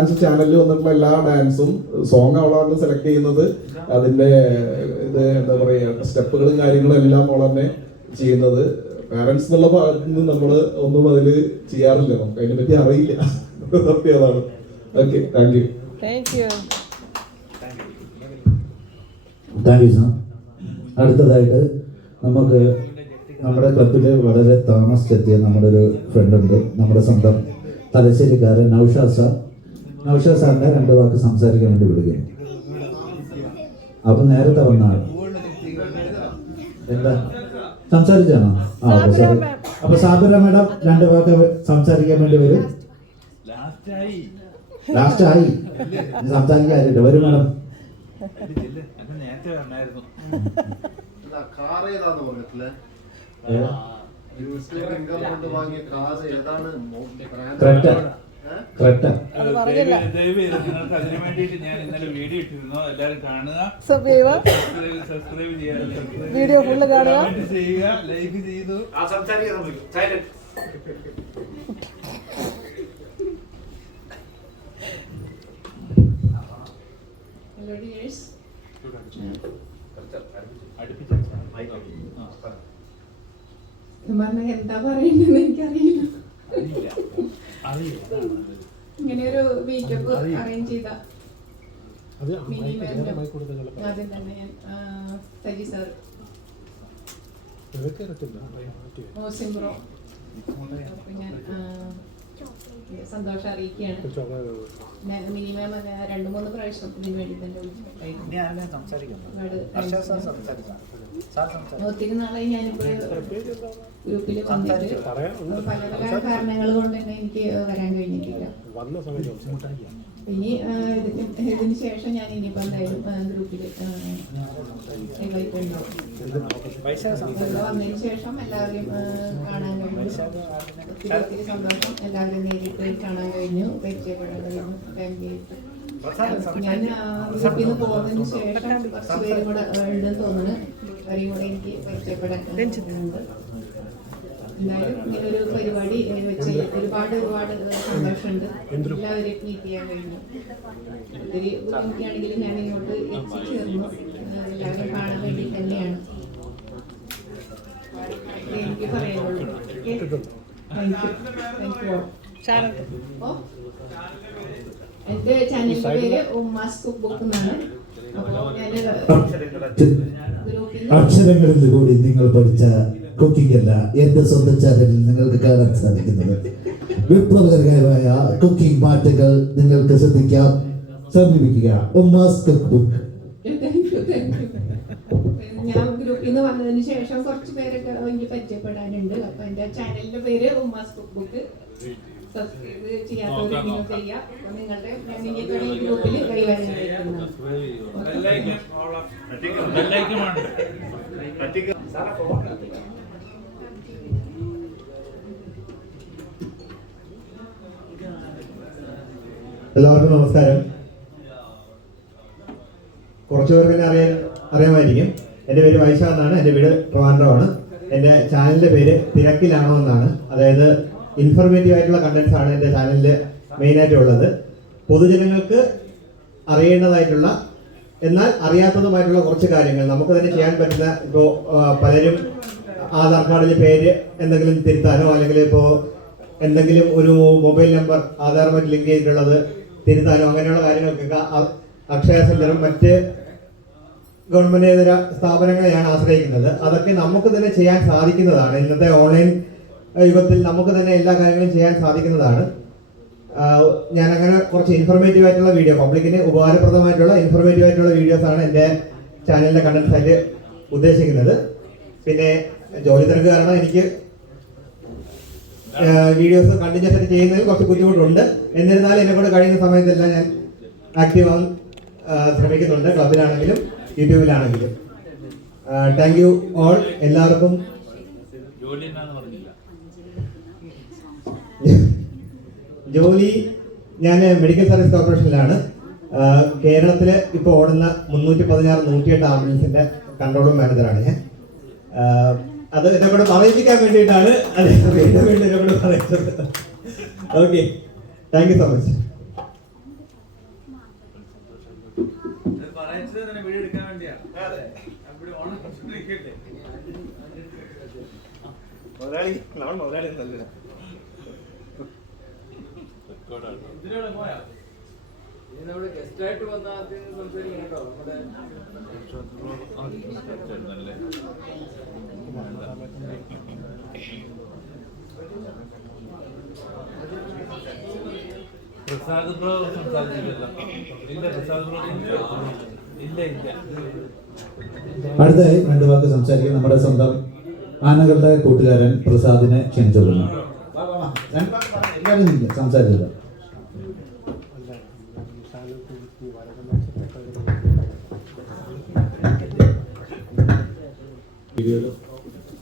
Dance ചാനലിൽ വന്നിട്ടുള്ള എല്ലാ ഡാൻസും സോങ് അവളാണ് സെലക്ട് ചെയ്യുന്നത്. അതിന്റെ ഇത് എന്താ പറയുക, സ്റ്റെപ്പുകളും കാര്യങ്ങളും എല്ലാം അവൾ തന്നെ ചെയ്യുന്നത്. പാരന്റ്സ് എന്നുള്ള ഭാഗത്ത് നിന്ന് നമ്മൾ ഒന്നും അതിൽ ചെയ്യാറില്ല, നമുക്ക് അതിനെ പറ്റി അറിയില്ല. അതാണ്. Okay, thank U. Thank you sir. അടുത്തതായിട്ട് നമുക്ക് നമ്മുടെ ക്ലബിൽ വളരെ താമസിച്ചെത്തിയ നമ്മുടെ ഒരു ഫ്രണ്ട് ഉണ്ട്, നമ്മുടെ സ്വന്തം തലശ്ശേരിക്കാരൻ നൗഷാദ് സാർ. നൗഷാദ് സാറിനെ 2 വാക്ക് സംസാരിക്കാൻ വേണ്ടി വിടുകയാണ്. അപ്പം നേരത്തെ വന്നാണ് എന്താ സംസാരിച്ചാണോ? ആ ഓക്കെ, സോറി. അപ്പൊ സാബിറ മാഡം 2 വാക്ക് സംസാരിക്കാൻ വേണ്ടി വരും. ലാസ്റ്റ് ആയി സംസാരിക്കാറുണ്ട്. വരും മാഡം. വീഡിയോ ഫുള്ള് കാണുക. എന്താ പറയണ്ടെന്ന് എനിക്കറിയില്ല. ഇങ്ങനെ ഒരു മീറ്റപ്പ് അറേഞ്ച് ചെയ്ത ആദ്യം തന്നെ ഞാൻ സജി സാർ, മോസിം ബ്രോ, ഞാൻ സന്തോഷം അറിയിക്കുകയാണ്. മിനിമം 2-3 പ്രാവശ്യം ഇതിന് വേണ്ടി തന്നെ ഒത്തിരി നാളായി ഞാനിപ്പോൾ ഗ്രൂപ്പിൽ വന്നിട്ട് പല പല കാരണങ്ങൾ കൊണ്ട് തന്നെ എനിക്ക് വരാൻ കഴിഞ്ഞിട്ടില്ല. ഇനി ഇതിന് ശേഷം ഞാൻ ഇനിയിപ്പോൾ എന്തായാലും ഗ്രൂപ്പിൽ വന്നതിന് ശേഷം എല്ലാവരെയും കാണാൻ കഴിഞ്ഞു. ഒത്തിരി സന്തോഷം. എല്ലാവരും നേരിട്ട് കാണാൻ കഴിഞ്ഞു, പരിചയപ്പെടാൻ കഴിഞ്ഞു. ഫാമിലിയായിട്ട് ഞാൻ ഗ്രൂപ്പിൽ നിന്ന് പോകുന്നതിന് ശേഷം കുറച്ച് പേരും കൂടെ ഉണ്ടെന്ന് തോന്നുന്നു. അവരെയും കൂടെ എനിക്ക് പരിചയപ്പെടാൻ ഉണ്ട്. എന്തായാലും ഇങ്ങനൊരു പരിപാടി വെച്ച് ഒരുപാട് സന്തോഷമുണ്ട്. എല്ലാവരെയും മീറ്റ് ചെയ്യാൻ കഴിഞ്ഞു. ഒത്തിരി ബുദ്ധിമുട്ടിയാണെങ്കിലും ഞാൻ ഇങ്ങോട്ട് എത്തിച്ചേർന്നു. എല്ലാവരും കാണാൻ വേണ്ടി തന്നെയാണ് എനിക്ക് പറയാനുള്ളൂ. എന്റെ ചാനലിന്റെ പേര് ഉമ്മാസ് കുക്ക് ബുക്ക് എന്നാണ്. അക്ഷരങ്ങളിൽ കൂടി നിങ്ങൾ പഠിച്ച കുക്കിംഗ് അല്ല എന്റെ സ്വന്തം ചാനലിൽ നിങ്ങൾക്ക് കാണാൻ സാധിക്കുന്നത്. വിപ്ലവകരമായ കുക്കിംഗ് പാട്ടുകൾ നിങ്ങൾക്ക് ശ്രദ്ധിക്കാം. സമീപിക്കുക ഉമ്മാസ് കുക്ക് ബുക്ക്. ഞാൻ ഗ്രൂപ്പിൽ നിന്ന് വന്നതിന് ശേഷം കുറച്ച് പേരൊക്കെ എനിക്ക് പരിചയപ്പെടാനുണ്ട്. അപ്പൊ എന്റെ ചാനലിന്റെ പേര് ഉമ്മാസ് കുക്ക് ബുക്ക്. സബ്സ്ക്രൈബ് ചെയ്യാത്തവരെങ്കിലും ചെയ്യുക. അപ്പൊ നിങ്ങളുടെ ഗ്രൂപ്പിൽ കൈകാര്യം ചെയ്യുന്നതാണ്. എല്ലാവർക്കും നമസ്കാരം. കുറച്ചു പേർക്ക് എന്നെ അറിയാമായിരിക്കും. എൻ്റെ പേര് വൈശാഖ് എന്നാണ്. എൻ്റെ വീട് ട്രിവാൻഡ്രമാണ്. എൻ്റെ ചാനലിൻ്റെ പേര് തിരക്കിലാണോ എന്നാണ്. അതായത് ഇൻഫർമേറ്റീവ് ആയിട്ടുള്ള കണ്ടന്റ്സ് ആണ് എൻ്റെ ചാനലിൽ മെയിനായിട്ടുള്ളത്. പൊതുജനങ്ങൾക്ക് അറിയേണ്ടതായിട്ടുള്ള എന്നാൽ അറിയാത്തതുമായിട്ടുള്ള കുറച്ച് കാര്യങ്ങൾ നമുക്ക് തന്നെ ചെയ്യാൻ പറ്റുന്ന. ഇപ്പോൾ പലരും ആധാർ കാർഡിൽ പേര് എന്തെങ്കിലും തിരുത്താനോ അല്ലെങ്കിൽ ഇപ്പോൾ എന്തെങ്കിലും ഒരു മൊബൈൽ നമ്പർ ആധാറുമായിട്ട് ലിങ്ക് ചെയ്തിട്ടുള്ളത് തിരുത്താനോ അങ്ങനെയുള്ള കാര്യങ്ങൾക്കൊക്കെ അക്ഷയ സെന്ററും മറ്റ് ഗവൺമെന്റേതര സ്ഥാപനങ്ങളെയാണ് ആശ്രയിക്കുന്നത്. അതൊക്കെ നമുക്ക് തന്നെ ചെയ്യാൻ സാധിക്കുന്നതാണ്. ഇന്നത്തെ ഓൺലൈൻ യുഗത്തിൽ നമുക്ക് തന്നെ എല്ലാ കാര്യങ്ങളും ചെയ്യാൻ സാധിക്കുന്നതാണ്. ഞാൻ അങ്ങനെ കുറച്ച് ഇൻഫർമേറ്റീവ് ആയിട്ടുള്ള വീഡിയോ, പബ്ലിക്കിന് ഉപകാരപ്രദമായിട്ടുള്ള ഇൻഫർമേറ്റീവ് ആയിട്ടുള്ള വീഡിയോസ് ആണ് എൻ്റെ ചാനലിലെ കണ്ടന്റ്സ് ആയിട്ട് ഉദ്ദേശിക്കുന്നത്. പിന്നെ ജോലി തിരക്ക് കാരണം എനിക്ക് വീഡിയോസ് കണ്ടിന്യൂസ് ആയിട്ട് ചെയ്യുന്നതിൽ കുറച്ച് ബുദ്ധിമുട്ടുണ്ട്. എന്നിരുന്നാലും എന്നെ കൊണ്ട് കഴിയുന്ന സമയത്തെല്ലാം ഞാൻ ആക്റ്റീവ് ആവാൻ ശ്രമിക്കുന്നുണ്ട്, ക്ലബിലാണെങ്കിലും യൂട്യൂബിലാണെങ്കിലും. Thank you all. എല്ലാവർക്കും ജോലി ഞാൻ മെഡിക്കൽ സർവീസ് കോർപ്പറേഷനിലാണ്. കേരളത്തിൽ ഇപ്പോൾ ഓടുന്ന 316, 108 ആംബുലൻസിന്റെ കൺട്രോളും മാനേജറാണ് ഞാൻ. അത് എന്നെ കൂടെ പറയിപ്പിക്കാൻ വേണ്ടിയിട്ടാണ് എന്നെ കൂടെ പറയുന്നത്. Okay, thank you so much. Video എടുക്കാൻ വേണ്ടിയാ അവിടെ ഓണം ഇരിക്കട്ടെ മുതലാളി നമ്മൾ മുതലാളി നല്ല ഇതിലൂടെ പോയാ ഇനി നമ്മുടെ ഗസ്റ്റ് ആയിട്ട് വന്ന ആദ്യം സംസാരിക്കണം കേട്ടോ നമ്മുടെ പ്രസാദ് ബ്രോ സംസാരിച്ചില്ല ഇല്ല പ്രസാദ് ബ്രോ ഇല്ല ഇല്ല അടുത്തായി 2 വാക്ക് സംസാരിക്കാൻ നമ്മുടെ സ്വന്തം ആനകളുടെ കൂട്ടുകാരൻ പ്രസാദിനെ ക്ഷണിച്ചുകൊള്ളുന്നു. സംസാരിച്ചില്ല.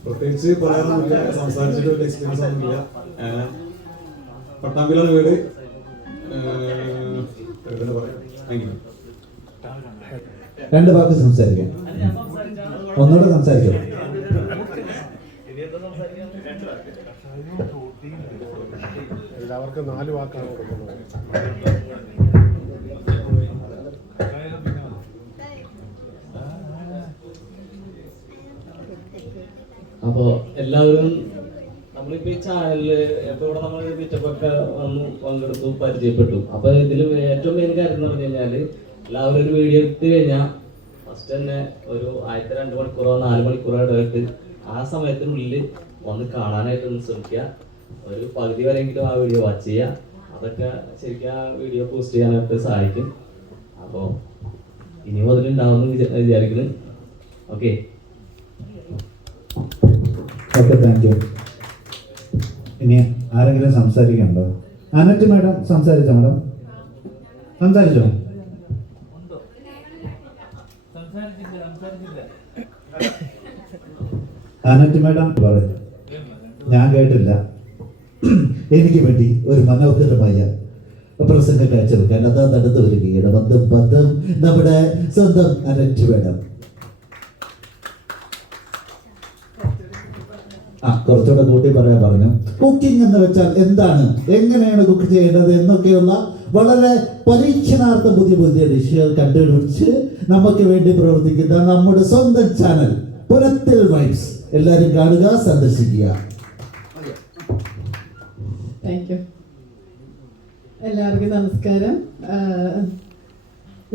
പ്രത്യേകിച്ച് പറയാനൊന്നുമില്ല, സംസാരിച്ചിട്ട് ഒരു എക്സ്പീരിയൻസ് ഒന്നുമില്ല. പട്ടാമ്പിയിലാണ് വീട്. Thank you. 2 വാക്ക് സംസാരിക്കാം. ഒന്നുകൂടെ സംസാരിച്ചോ. എല്ലാവർക്കും 4 വാക്കാണ് കൊടുക്കുന്നത്. അപ്പോ എല്ലാവരും നമ്മളിപ്പോ ഈ ചാനലില് ഇപ്പൊ ഇവിടെ നമ്മൾ മീറ്റപ്പൊക്കെ വന്നു പങ്കെടുത്തു പരിചയപ്പെട്ടു. അപ്പൊ ഇതിൽ ഏറ്റവും മെയിൻ കാര്യം എന്ന് പറഞ്ഞു കഴിഞ്ഞാല് എല്ലാവരും ഒരു വീഡിയോ എടുത്തു കഴിഞ്ഞാൽ ഫസ്റ്റ് തന്നെ ഒരു 2 മണിക്കൂറോ 4 മണിക്കൂറോ ഇടവിട്ട് ആ സമയത്തിനുള്ളിൽ വന്ന് കാണാനായിട്ട് ഒന്ന് ശ്രമിക്കുക. ഒരു പകുതി വരെയെങ്കിലും ആ വീഡിയോ വാച്ച് ചെയ്യുക. അതൊക്കെ ശരിക്കും ആ വീഡിയോ പോസ്റ്റ് ചെയ്യാനായിട്ട് സഹായിക്കും. അപ്പോൾ ഇനി മുതലുണ്ടാവുമെന്ന് വിചാരിക്കുന്നു. Okay okay, thank you. ഇനി ആരെങ്കിലും സംസാരിക്കണ്ടോ? അനറ്റ് മാഡം സംസാരിച്ചോ? മാഡം സംസാരിച്ചോ? അനറ്റ് മാഡം പറയും, ഞാൻ കേട്ടില്ല. എനിക്ക് വേണ്ടി ഒരു മനോഹരമായ പ്രസംഗം കാഴ്ചവെക്കാൻ അതാ നടന്നു വരികയാണ്. ബന്ധം നമ്മുടെ സ്വന്തം അനറ്റ് മാഡം. കുറച്ചുകൂടെ കൂട്ടി പറയാൻ പറഞ്ഞു. കുക്കിംഗ് എന്ന് വെച്ചാൽ എന്താണ്, എങ്ങനെയാണ് കുക്ക് ചെയ്യേണ്ടത് എന്നൊക്കെയുള്ള വളരെ പരീക്ഷണാർത്ഥ പുതിയ ഡിഷുകൾ കണ്ടുപിടിച്ച് നമുക്ക് വേണ്ടി പ്രവർത്തിക്കുന്ന നമ്മുടെ സ്വന്തം ചാനൽ പുനത്തിൽ വൈബ്സ് എല്ലാവരും കാണുക, സന്ദർശിക്കുക. Thank you. എല്ലാവർക്കും നമസ്കാരം.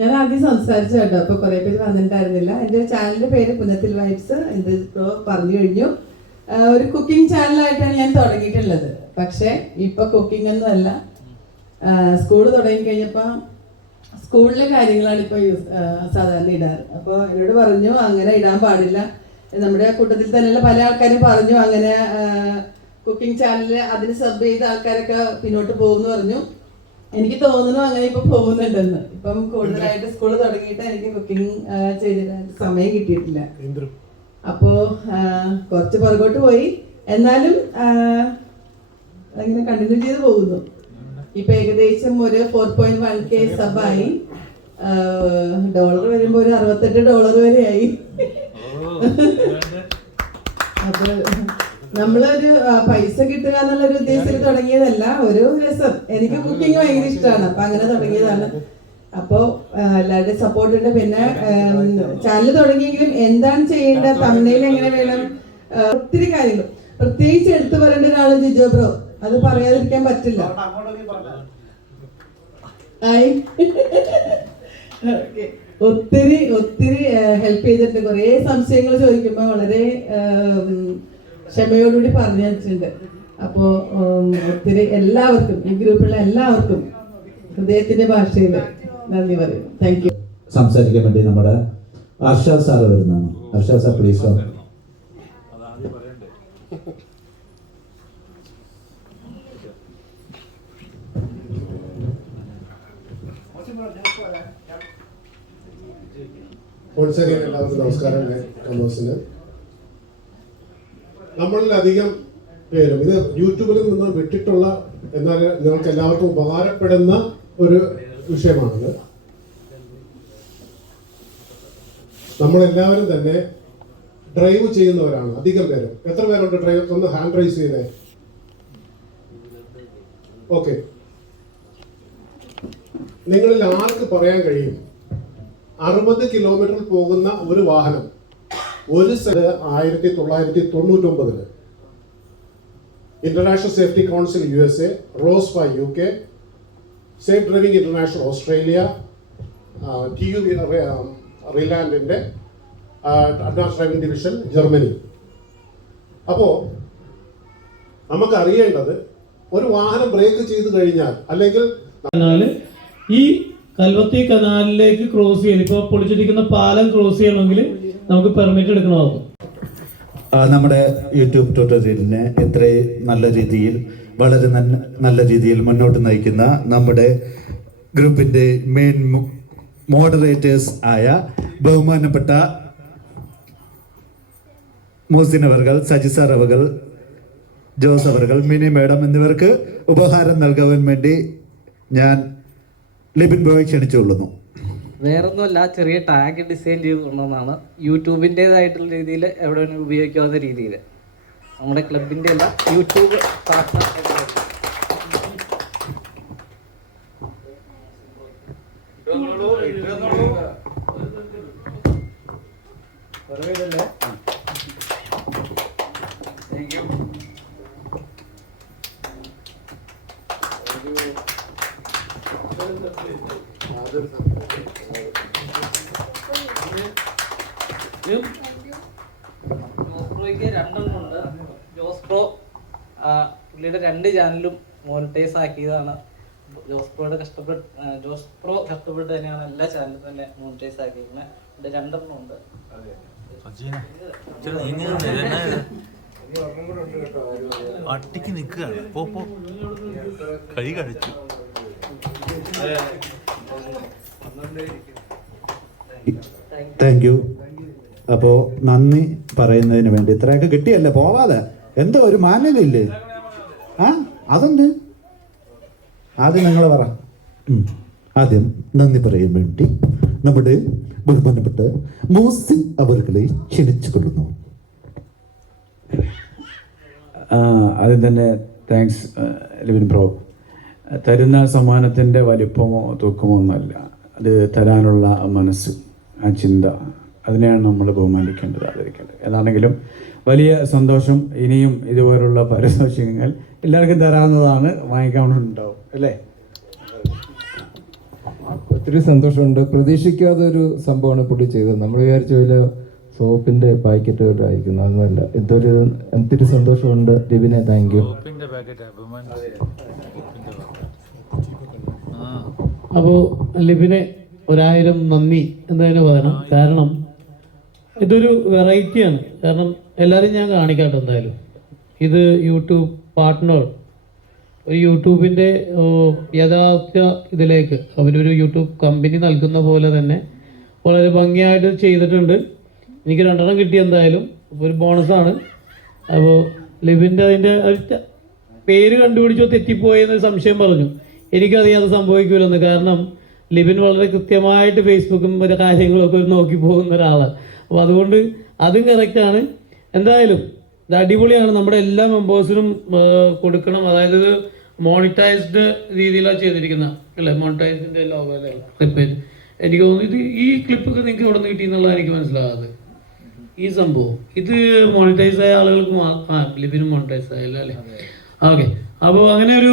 ഞാൻ ആദ്യം സംസാരിച്ചു കേട്ടോ, അപ്പോൾ കുറേ പേര് വന്നിട്ടുണ്ടായിരുന്നില്ല. എൻ്റെ ചാനലിൻ്റെ പേര് പുനത്തിൽ വൈബ്സ്. എന്ത് ഇപ്പോൾ പറഞ്ഞു കഴിഞ്ഞു. ഒരു കുക്കിംഗ് ചാനലായിട്ടാണ് ഞാൻ തുടങ്ങിയിട്ടുള്ളത്. പക്ഷേ ഇപ്പോൾ കുക്കിംഗ് ഒന്നും അല്ല. സ്കൂൾ തുടങ്ങിക്കഴിഞ്ഞപ്പോൾ സ്കൂളിലെ കാര്യങ്ങളാണ് ഇപ്പോൾ സാധാരണ ഇടാറ്. അപ്പോൾ എന്നോട് പറഞ്ഞു അങ്ങനെ ഇടാൻ പാടില്ല. നമ്മുടെ കൂട്ടത്തിൽ തന്നെയുള്ള പല ആൾക്കാരും പറഞ്ഞു അങ്ങനെ കുക്കിംഗ് ചാനലിൽ അതിന് സബ് ചെയ്ത ആൾക്കാരൊക്കെ പിന്നോട്ട് പോകുമെന്ന് പറഞ്ഞു. എനിക്ക് തോന്നുന്നു അങ്ങനെ ഇപ്പൊ പോകുന്നുണ്ടെന്ന്. ഇപ്പം കൂടുതലായിട്ട് സ്കൂൾ തുടങ്ങിയിട്ട് എനിക്ക് കുക്കിംഗ് ചെയ്തിട്ട് സമയം കിട്ടിയിട്ടില്ല. അപ്പോ കുറച്ച് പുറകോട്ട് പോയി. എന്നാലും അങ്ങനെ കണ്ടിന്യൂ ചെയ്ത് പോകുന്നു. ഇപ്പൊ ഏകദേശം ഒരു 4.1K സബായി. ഡോളർ വരുമ്പോ ഒരു $68 വരെയായി. അപ്പൊ നമ്മളൊരു പൈസ കിട്ടുക എന്നുള്ളൊരു ഉദ്ദേശത്തിൽ തുടങ്ങിയതല്ല, ഒരു രസം. എനിക്ക് കുക്കിംഗ് ഭയങ്കര ഇഷ്ടമാണ്. അപ്പൊ അങ്ങനെ തുടങ്ങിയതാണ്. അപ്പോ എല്ലാവരുടെയും സപ്പോർട്ട് ഉണ്ട്. പിന്നെ ചാനൽ തുടങ്ങിയെങ്കിലും എന്താണ് ചെയ്യേണ്ട, തമിഴിൽ എങ്ങനെ വേണം, ഒത്തിരി കാര്യങ്ങൾ. പ്രത്യേകിച്ച് എടുത്തു പറയേണ്ട ഒരാള് ജിജോ ബ്രോ, അത് പറയാതിരിക്കാൻ പറ്റില്ല. ഒത്തിരി ഹെൽപ്പ് ചെയ്തിട്ടുണ്ട്. കുറേ സംശയങ്ങൾ ചോദിക്കുമ്പോൾ വളരെ ക്ഷമയോടുകൂടി പറഞ്ഞു വെച്ചിട്ടുണ്ട്. അപ്പോൾ ഒത്തിരി എല്ലാവർക്കും, ഈ ഗ്രൂപ്പിലുള്ള എല്ലാവർക്കും ഹൃദയത്തിന്റെ ഭാഷയിൽ നന്ദി പറയുന്നു. Thank you. സംസാരിക്കാൻ വേണ്ടി നമ്മുടെ അർഷാദ് സാറ് വരുന്നതാണ്. Arshad sir please. എല്ലാവർക്കും നമസ്കാരം. കമോസിന് നമ്മളിലധികം പേരും ഇത് യൂട്യൂബിൽ നിന്ന് വിട്ടിട്ടുള്ള, എന്നാൽ നിങ്ങൾക്ക് എല്ലാവർക്കും ഉപകാരപ്പെടുന്ന ഒരു വിഷയമാണത്. നമ്മളെല്ലാവരും തന്നെ ഡ്രൈവ് ചെയ്യുന്നവരാണ് അധികം പേരും. എത്ര പേരുണ്ട് ഡ്രൈവ്? ഒന്ന് ഹാൻഡ് റൈസ് ചെയ്തേ. ഓക്കെ, നിങ്ങളിൽ ആർക്ക് പറയാൻ കഴിയും 60 കിലോമീറ്ററിൽ പോകുന്ന ഒരു വാഹനം 1999 international safety council USA, RoSPA UK, safe driving international Australia, TUV റിലാൻഡിന്റെ അഡ്വാൻസ് ഡ്രൈവിംഗ് ഡിവിഷൻ ജർമ്മനി. അപ്പോൾ നമുക്ക് അറിയേണ്ടത് ഒരു വാഹനം ബ്രേക്ക് ചെയ്ത് കഴിഞ്ഞാൽ അല്ലെങ്കിൽ ഈ കൽവത്തി കനാലിലേക്ക് ക്രോസ് ചെയ്ത് ഇപ്പോൾ പൊളിച്ചിരിക്കുന്ന പാലം ക്രോസ് ചെയ്യണമെങ്കിൽ നമുക്ക് പെർമിറ്റ് എടുക്കണമാകും. നമ്മുടെ യൂട്യൂബ് ട്യൂട്ടോറിയലിനെ ഇത്രയും നല്ല രീതിയിൽ വളരെ നല്ല രീതിയിൽ മുന്നോട്ട് നയിക്കുന്ന നമ്മുടെ ഗ്രൂപ്പിൻ്റെ മെയിൻ മോഡറേറ്റേഴ്സ് ആയ ബഹുമാനപ്പെട്ട മോസിൻ അവർകൾ, സജി സാർ അവർകൾ, ജോസ് അവർകൾ, മിനി മേഡം എന്നിവർക്ക് ഉപഹാരം നൽകാൻ വേണ്ടി ഞാൻ ലിബിൻ ബ്രോയെ ക്ഷണിച്ചുകൊള്ളുന്നു. വേറൊന്നുമല്ല, ചെറിയ ടാഗ് ഡിസൈൻ ചെയ്തുകൊണ്ടെന്നാണ് യൂട്യൂബിൻ്റേതായിട്ടുള്ള രീതിയിൽ എവിടെ ഉപയോഗിക്കാവുന്ന രീതിയിൽ നമ്മുടെ ക്ലബിൻ്റെ അല്ല, യൂട്യൂബ് പാർട്ട്ണർ. ജോസ്പ്രോയ്ക്ക് 2 ഉണ്ട്. ജോസ്പ്രോ പുള്ളിയുടെ 2 ചാനലും മോണിറ്റൈസ് ആക്കിയതാണ്. ജോസ്പ്രോ കഷ്ടപ്പെട്ട് തന്നെയാണ് എല്ലാ ചാനലും തന്നെ മോണിറ്റൈസ് ആക്കിയിരിക്കുന്നത്. ഇവിടെ 2 ഉണ്ട്. അട്ടിക്ക് നിൽക്കുകയാണ്. കൈ കഴിച്ചു. Thank you. അപ്പോൾ നന്ദി പറയുന്നതിന് വേണ്ടി ഇത്രയൊക്കെ കിട്ടിയല്ലേ, പോവാതെ എന്തോ ഒരു മാന്യതയില്ലേ? അതുണ്ട്. ആദ്യം നിങ്ങൾ പറ. ആദ്യം നന്ദി പറയാൻ വേണ്ടി നമ്മുടെ ബഹുമാനപ്പെട്ട മോസിൻ അവർകളെ ക്ഷണിച്ചു കൊള്ളുന്നു. ആദ്യം തന്നെ താങ്ക്സ് ലിബിൻ ബ്രോ. തരുന്ന സമ്മാനത്തിൻ്റെ വലിപ്പമോ തൂക്കമോ ഒന്നല്ല, അത് തരാനുള്ള മനസ്സ്, ആ ചിന്ത, അതിനെയാണ് നമ്മൾ ബഹുമാനിക്കേണ്ടത്, ആദരിക്കേണ്ടത്. ഏതാണെങ്കിലും വലിയ സന്തോഷം. ഇനിയും ഇതുപോലുള്ള പാരിതോഷികങ്ങൾ എല്ലാവർക്കും തരാവുന്നതാണ്, വാങ്ങിക്കാവുന്നുണ്ടാവും അല്ലേ? ഒത്തിരി സന്തോഷമുണ്ട്. പ്രതീക്ഷിക്കാത്ത ഒരു സംഭവമാണ് പുള്ളി ചെയ്തത്. നമ്മൾ വിചാരിച്ച വലിയ സോപ്പിന്റെ പാക്കറ്റുകളായിരിക്കുന്നു, അതൊന്നുമല്ല. ഒത്തിരി സന്തോഷമുണ്ട്. ലിബിനെ താങ്ക് യു. അപ്പോൾ ലിബിനെ 1000 നന്ദി എന്നതിന് പകരം, കാരണം ഇതൊരു വെറൈറ്റിയാണ്. കാരണം എല്ലാവരും ഞാൻ കാണിക്കാട്ടോ. എന്തായാലും ഇത് യൂട്യൂബ് പാർട്ട്ണർ, ഒരു യൂട്യൂബിൻ്റെ യഥാർത്ഥ ഇതിലേക്ക് അവരൊരു യൂട്യൂബ് കമ്പനി നൽകുന്ന പോലെ തന്നെ വളരെ ഭംഗിയായിട്ട് ചെയ്തിട്ടുണ്ട്. എനിക്ക് 2 കിട്ടി. എന്തായാലും ഒരു ബോണസാണ്. അപ്പോൾ ലിബിൻ്റെ അതിൻ്റെ പേര് കണ്ടുപിടിച്ചോ തെറ്റിപ്പോയെന്ന് സംശയം പറഞ്ഞു. എനിക്കറിയാം അത് സംഭവിക്കില്ലെന്ന്. കാരണം ലിബിൻ വളരെ കൃത്യമായിട്ട് ഫേസ്ബുക്കും കാര്യങ്ങളൊക്കെ നോക്കി പോകുന്ന ഒരാളാണ്. അപ്പോൾ അതുകൊണ്ട് അതും കറക്റ്റാണ്. എന്തായാലും ഇത് അടിപൊളിയാണ്. നമ്മുടെ എല്ലാ മെമ്പേഴ്സിനും കൊടുക്കണം. അതായത് ഇത് മോണിറ്റൈസ്ഡ് രീതിയിലാണ് ചെയ്തിരിക്കുന്നത് അല്ലേ? മോണിറ്റൈസിൻ്റെ ലോഗോ അല്ലേ ക്ലിപ്പ്. എനിക്ക് തോന്നുന്നു ഇത് ഈ ക്ലിപ്പൊക്കെ നിങ്ങൾക്ക് എവിടെ നിന്ന് കിട്ടി എന്നുള്ളതാണ് എനിക്ക് മനസ്സിലാകാതെ. ഈ സംഭവം ഇത് മോണിറ്റൈസ് ആയ ആളുകൾക്ക് ലിബിനും മോണിറ്റൈസ് ആയല്ലോ അല്ലേ? ഓക്കെ. അപ്പോൾ അങ്ങനെ ഒരു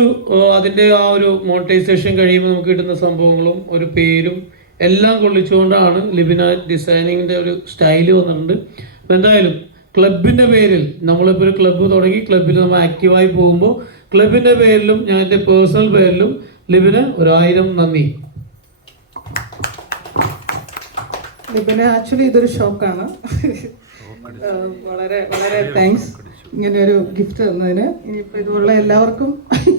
അതിൻ്റെ ആ ഒരു മോണിറ്റൈസേഷൻ കഴിയുമ്പോൾ നമുക്ക് കിട്ടുന്ന സംഭവങ്ങളും ഒരു പേരും എല്ലാം കൊള്ളിച്ചുകൊണ്ടാണ് ലിബിന ഡിസൈനിങ്ങിൻ്റെ ഒരു സ്റ്റൈല് വന്നിട്ടുണ്ട്. അപ്പോൾ എന്തായാലും ക്ലബിൻ്റെ പേരിൽ നമ്മളിപ്പോൾ ഒരു ക്ലബ്ബ് തുടങ്ങി, ക്ലബ്ബിൽ നമ്മൾ ആക്റ്റീവായി പോകുമ്പോൾ ക്ലബിൻ്റെ പേരിലും ഞാൻ എൻ്റെ പേഴ്സണൽ പേരിലും ലിബിന് 1000 നന്ദി. ലിബിന് ആക്ച്വലി ഇതൊരു ഷോക്കാണ്. വളരെ വളരെ താങ്ക്സ് ഇങ്ങനെ ഒരു ഗിഫ്റ്റ് തന്നതിന്. ഇനിയിപ്പോൾ ഇതുപോലെ എല്ലാവർക്കും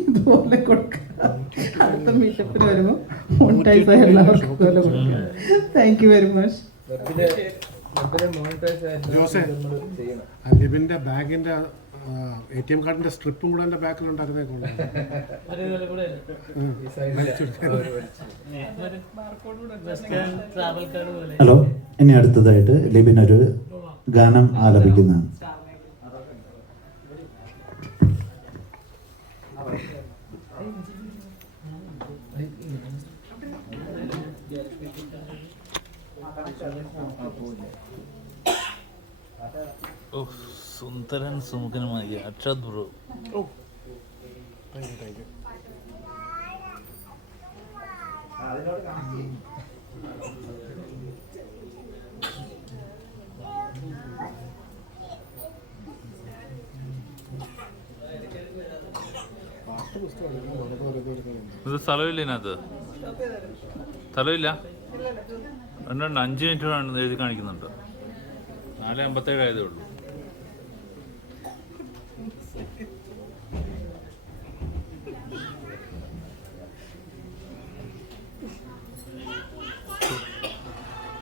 ഇതുപോലെ കൊടുക്കാം. അടുത്ത മീറ്റപ്പിന് വരുമ്പോൾ മോണിറ്റൈസ് ആയ എല്ലാവർക്കും ഇതുപോലെ കൊടുക്കാം. Thank you very much. ലിബിന്റെ ബാഗിന്റെ ATM കാർഡിന്റെ സ്ട്രിപ്പും കൂടെ എന്റെ ബാക്കിലുണ്ടായിരുന്നേക്കുണ്ട്. ഹലോ, ഇനി അടുത്തതായിട്ട് ലിബിൻ ഒരു ഗാനം ആലപിക്കുന്നതാണ്. ഓ സുന്ദരൻ സുമുഖനുമായി അക്ഷത് ബ്രോ. ഓ താങ്ക് യു. ഇത് സ്ഥലമില്ല ഇതിനകത്ത്, സ്ഥലമില്ല. 5 മിനിറ്റ് എഴുതി കാണിക്കുന്നുണ്ട്. 4:57 ആയതേ ഉള്ളൂ.